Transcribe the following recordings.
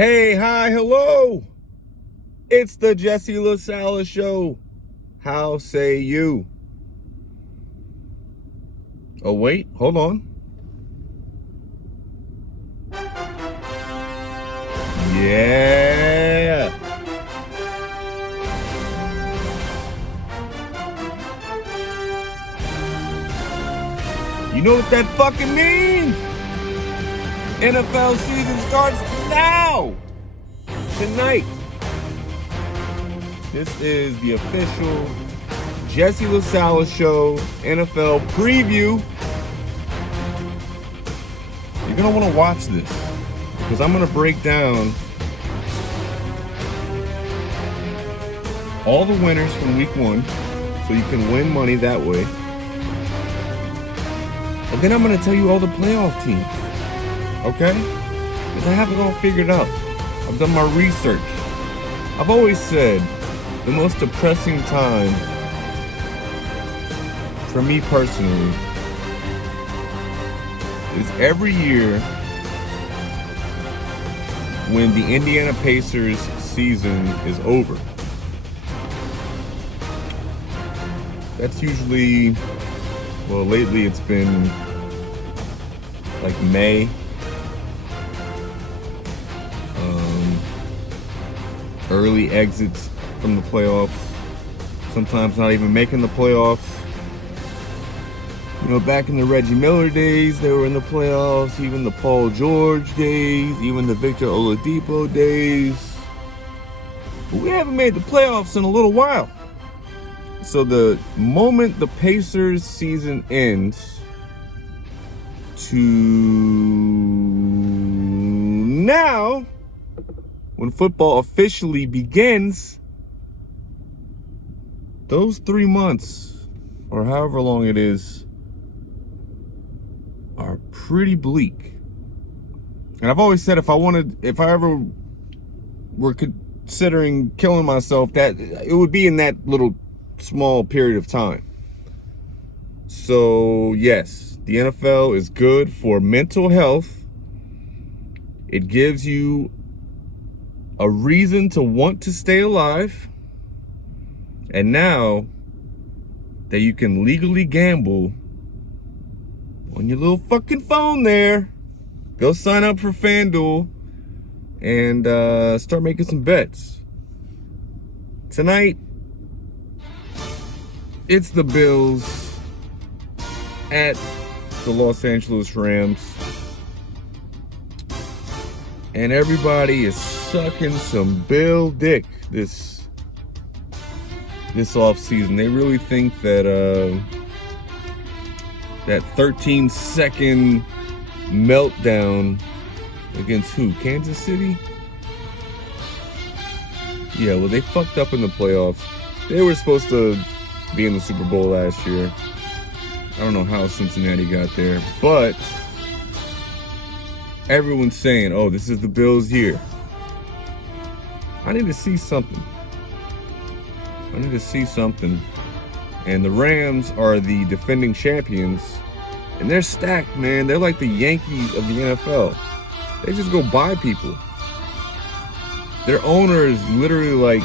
Hey, hi, hello. It's the Jesse LaSala Show. How say you? Oh, wait, hold on. Yeah. You know what that fucking means? NFL season starts now. Tonight. This is the official Jesse LaSala Show NFL preview. You're going to want to watch this because I'm going to break down all the winners from week one so you can win money that way. And then I'm going to tell you all the playoff teams, okay? Because I have it all figured out. I've done my research. I've always said the most depressing time for me personally is every year when the Indiana Pacers season is over. That's usually, well, lately it's been like May. Early exits from the playoffs, sometimes not even making the playoffs. You know, back in the Reggie Miller days, they were in the playoffs, even the Paul George days, even the Victor Oladipo days. But we haven't made the playoffs in a little while. So the moment the Pacers season ends to now, when football officially begins, those 3 months, or however long it is, are pretty bleak. And I've always said if I ever were considering killing myself, that it would be in that little small period of time. So yes, the NFL is good for mental health. It gives you a reason to want to stay alive. And now that you can legally gamble on your little fucking phone there, go sign up for FanDuel and start making some bets. Tonight, it's the Bills at the Los Angeles Rams. And everybody is sucking some Bill dick this off season. They really think that that 13-second meltdown against who? Kansas City? Yeah, well, they fucked up in the playoffs. They were supposed to be in the Super Bowl last year. I don't know how Cincinnati got there, but everyone's saying, oh, this is the Bills' year. I need to see something. And the Rams are the defending champions. And they're stacked, man. They're like the Yankees of the NFL. They just go buy people. Their owner is literally like,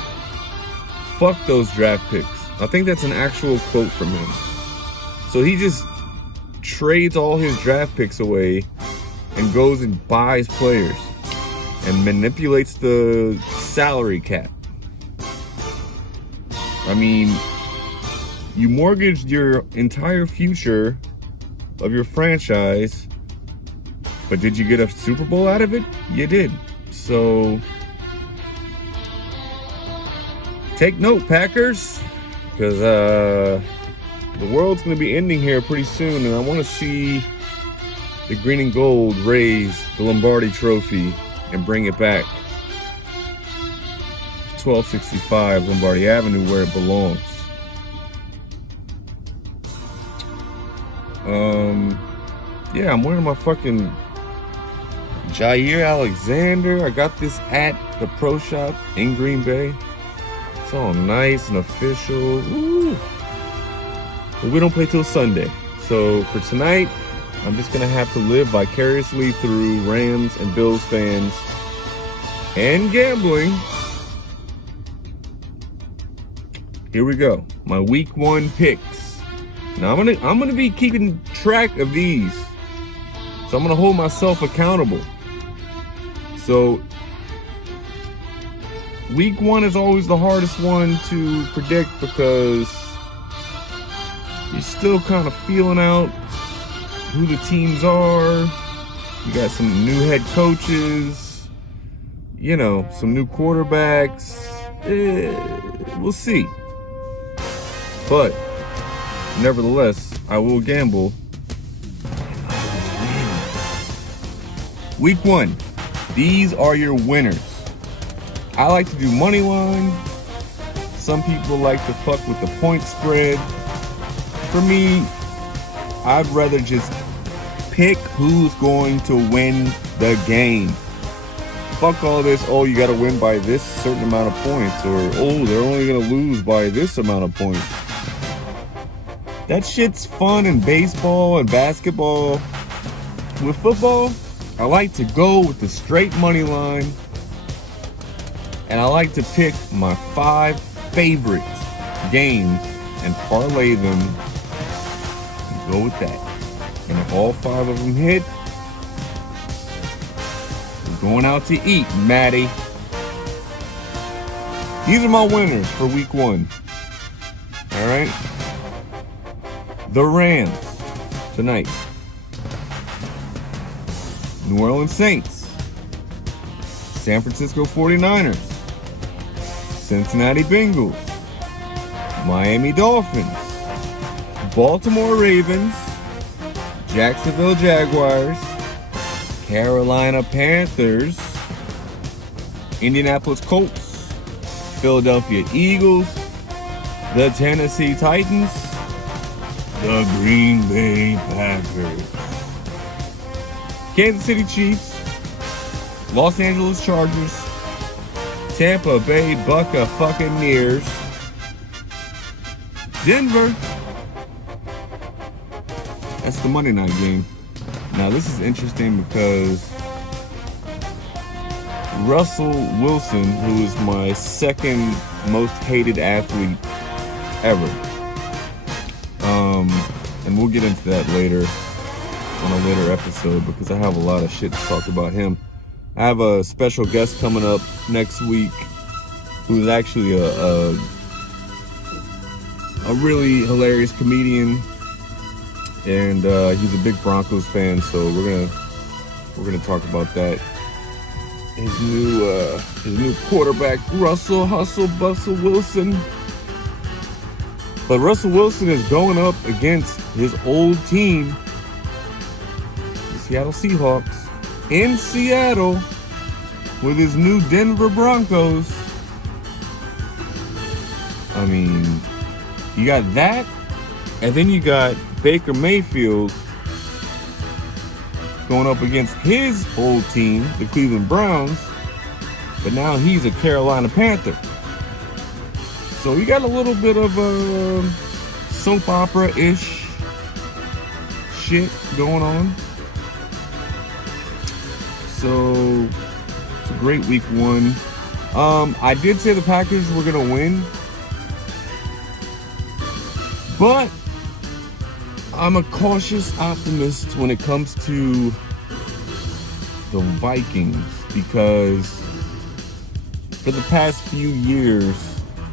fuck those draft picks. I think that's an actual quote from him. So he just trades all his draft picks away and goes and buys players and manipulates the salary cap. I mean, you mortgaged your entire future of your franchise, but did you get a Super Bowl out of it? You did. So take note, Packers, because the world's going to be ending here pretty soon, and I want to see the green and gold raise the Lombardi Trophy and bring it back. 1265 Lombardi Avenue, where it belongs. Yeah, I'm wearing my fucking Jair Alexander. I got this at the Pro Shop in Green Bay. It's all nice and official. Ooh. But we don't play till Sunday. So for tonight, I'm just going to have to live vicariously through Rams and Bills fans and gambling. Here we go. My week 1 picks. Now I'm gonna be keeping track of these. So I'm gonna hold myself accountable. So week 1 is always the hardest one to predict because you're still kind of feeling out who the teams are. You got some new head coaches, you know, some new quarterbacks. We'll see. But nevertheless, I will gamble. Week 1, these are your winners. I like to do money line. Some people like to fuck with the point spread. For me, I'd rather just pick who's going to win the game. Fuck all this, oh, you gotta win by this certain amount of points, or oh, they're only gonna lose by this amount of points. That shit's fun in baseball and basketball. With football, I like to go with the straight money line, and I like to pick my 5 favorite games and parlay them and go with that. And if all 5 of them hit, we're going out to eat, Maddie. These are my winners for week 1. All right. The Rams tonight. New Orleans Saints. San Francisco 49ers. Cincinnati Bengals. Miami Dolphins. Baltimore Ravens. Jacksonville Jaguars. Carolina Panthers. Indianapolis Colts. Philadelphia Eagles. The Tennessee Titans. The Green Bay Packers. Kansas City Chiefs. Los Angeles Chargers. Tampa Bay Buccaneers. Denver. That's the Monday night game. Now this is interesting because Russell Wilson, who is my second most hated athlete ever, and we'll get into that later on a later episode because I have a lot of shit to talk about him. I have a special guest coming up next week who's actually a really hilarious comedian, and he's a big Broncos fan, so we're gonna talk about that. His new quarterback, Russell Hustle Bustle Wilson. But Russell Wilson is going up against his old team, the Seattle Seahawks, in Seattle with his new Denver Broncos. I mean, you got that, and then you got Baker Mayfield going up against his old team, the Cleveland Browns, but now he's a Carolina Panther. So you got a little bit of a soap opera-ish shit going on. So it's a great week 1. I did say the Packers were gonna win, but I'm a cautious optimist when it comes to the Vikings because for the past few years,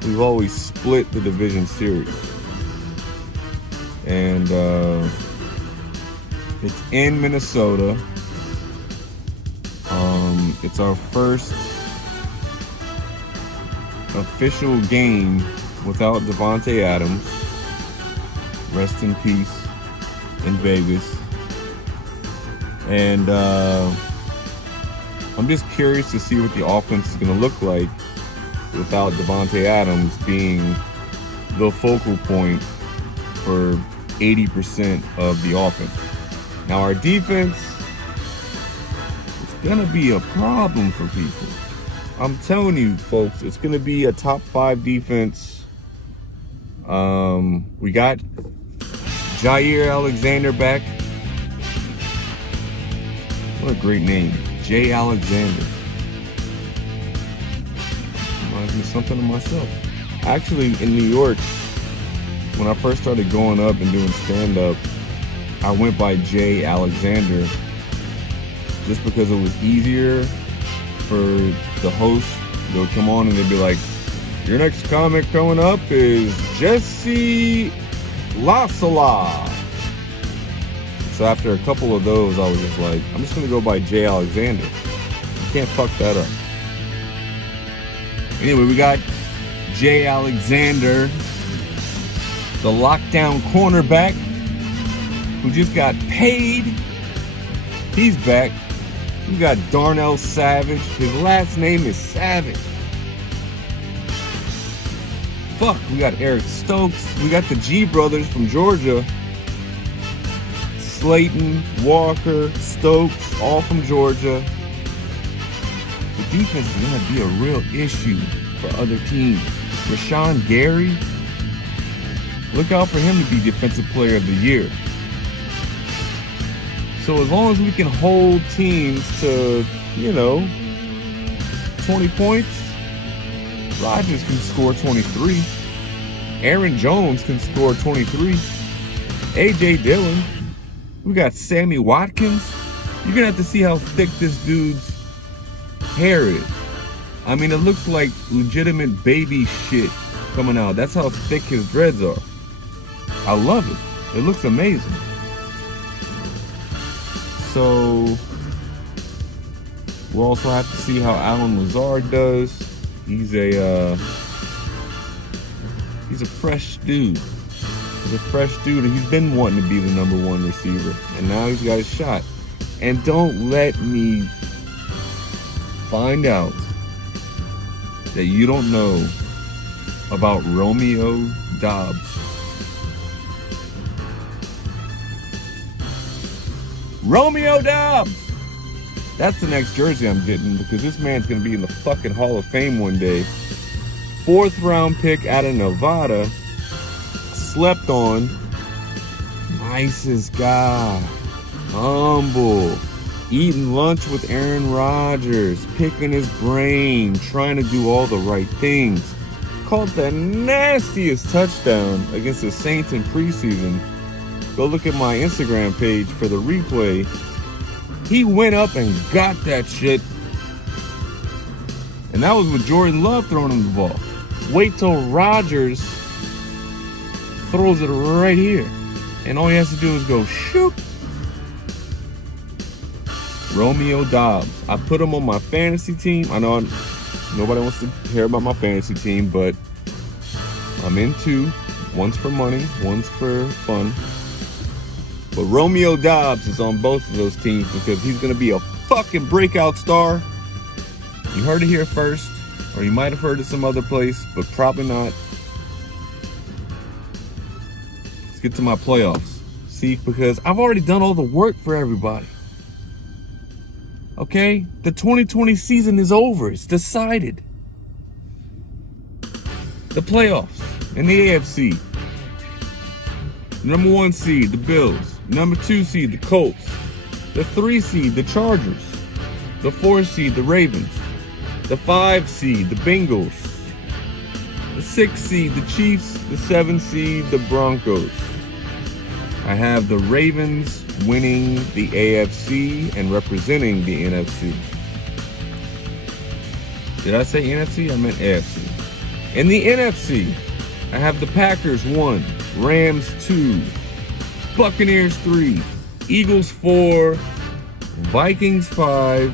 we've always split the division series. And it's in Minnesota. It's our first official game without Devontae Adams. Rest in peace in Vegas. And I'm just curious to see what the offense is going to look like without Devontae Adams being the focal point for 80% of the offense. Now our defense is going to be a problem for people. I'm telling you, folks, it's going to be a top 5 defense. We got Jair Alexander back. What a great name, Jay Alexander. Reminds me of something of myself. Actually, in New York, when I first started going up and doing stand-up, I went by Jay Alexander just because it was easier for the host. They would come on and they'd be like, your next comic coming up is Jesse LaSala. So after a couple of those, I was just like, I'm just going to go by Jay Alexander. You can't fuck that up. Anyway, we got Jay Alexander, the lockdown cornerback who just got paid. He's back. We got Darnell Savage. His last name is Savage. Fuck, we got Eric Stokes. We got the G brothers from Georgia. Slayton, Walker, Stokes, all from Georgia. The defense is going to be a real issue for other teams. Rashawn Gary, look out for him to be Defensive Player of the Year. So as long as we can hold teams to, 20 points, Rodgers can score 23. Aaron Jones can score 23. A.J. Dillon. We got Sammy Watkins. You're going to have to see how thick this dude's hair is. I mean, it looks like legitimate baby shit coming out. That's how thick his dreads are. I love it. It looks amazing. So, we'll also have to see how Alan Lazard does. He's a fresh dude. He's a fresh dude, and he's been wanting to be the number one receiver, and now he's got his shot. And don't let me find out that you don't know about Romeo Doubs. Romeo Doubs! That's the next jersey I'm getting, because this man's going to be in the fucking Hall of Fame one day. 4th round pick out of Nevada. Slept on. Nicest guy. Humble. Eating lunch with Aaron Rodgers. Picking his brain. Trying to do all the right things. Caught the nastiest touchdown against the Saints in preseason. Go look at my Instagram page for the replay. He went up and got that shit. And that was with Jordan Love throwing him the ball. Wait till Rodgers throws it right here. And all he has to do is go shoot. Romeo Doubs. I put him on my fantasy team. I know nobody wants to hear about my fantasy team, but I'm in two. One's for money, one's for fun. But Romeo Doubs is on both of those teams because he's going to be a fucking breakout star. You heard it here first, or you might have heard it some other place, but probably not. Let's get to my playoffs. See, because I've already done all the work for everybody. Okay? The 2020 season is over. It's decided. The playoffs in the AFC. Number 1 seed, the Bills. Number 2 seed, the Colts. The 3 seed, the Chargers. The 4 seed, the Ravens. The 5 seed, the Bengals. The 6 seed, the Chiefs. The 7 seed, the Broncos. I have the Ravens winning the AFC and representing the NFC. Did I say NFC? I meant AFC. In the NFC, I have the Packers 1, Rams 2, Buccaneers 3, Eagles 4, Vikings 5.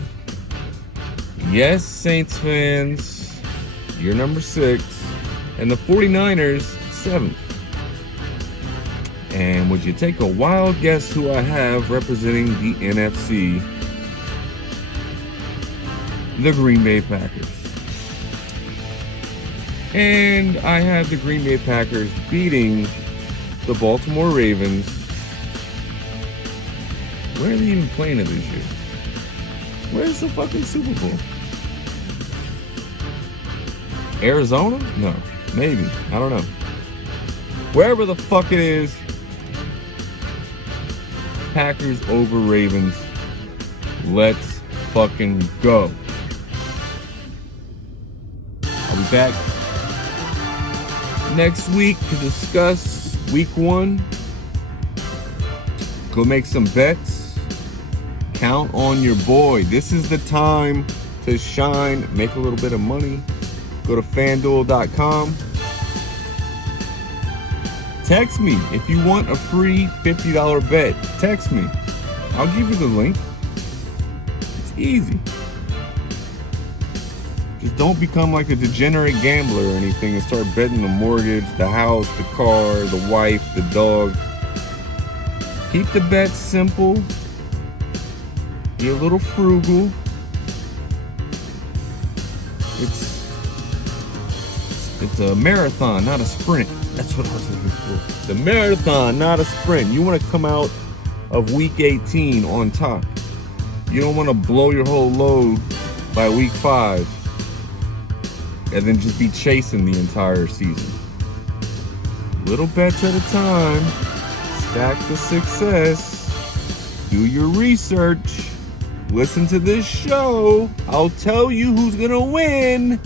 Yes, Saints fans, you're number 6. And the 49ers 7th. And would you take a wild guess who I have representing the NFC? The Green Bay Packers. And I have the Green Bay Packers beating the Baltimore Ravens. Where are they even playing it this year? Where's the fucking Super Bowl? Arizona? No. Maybe. I don't know. Wherever the fuck it is, Packers over Ravens. Let's fucking go. I'll be back next week to discuss week 1. Go make some bets. Count on your boy. This is the time to shine, make a little bit of money. Go to fanduel.com. Text me if you want a free $50 bet. Text me. I'll give you the link. It's easy. Just don't become like a degenerate gambler or anything and start betting the mortgage, the house, the car, the wife, the dog. Keep the bets simple. Be a little frugal. It's a marathon, not a sprint. That's what I was looking for. It's a marathon, not a sprint. You want to come out of week 18 on top. You don't want to blow your whole load by week 5 and then just be chasing the entire season. Little bets at a time. Stack the success. Do your research. Listen to this show. I'll tell you who's going to win.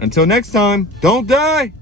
Until next time, don't die.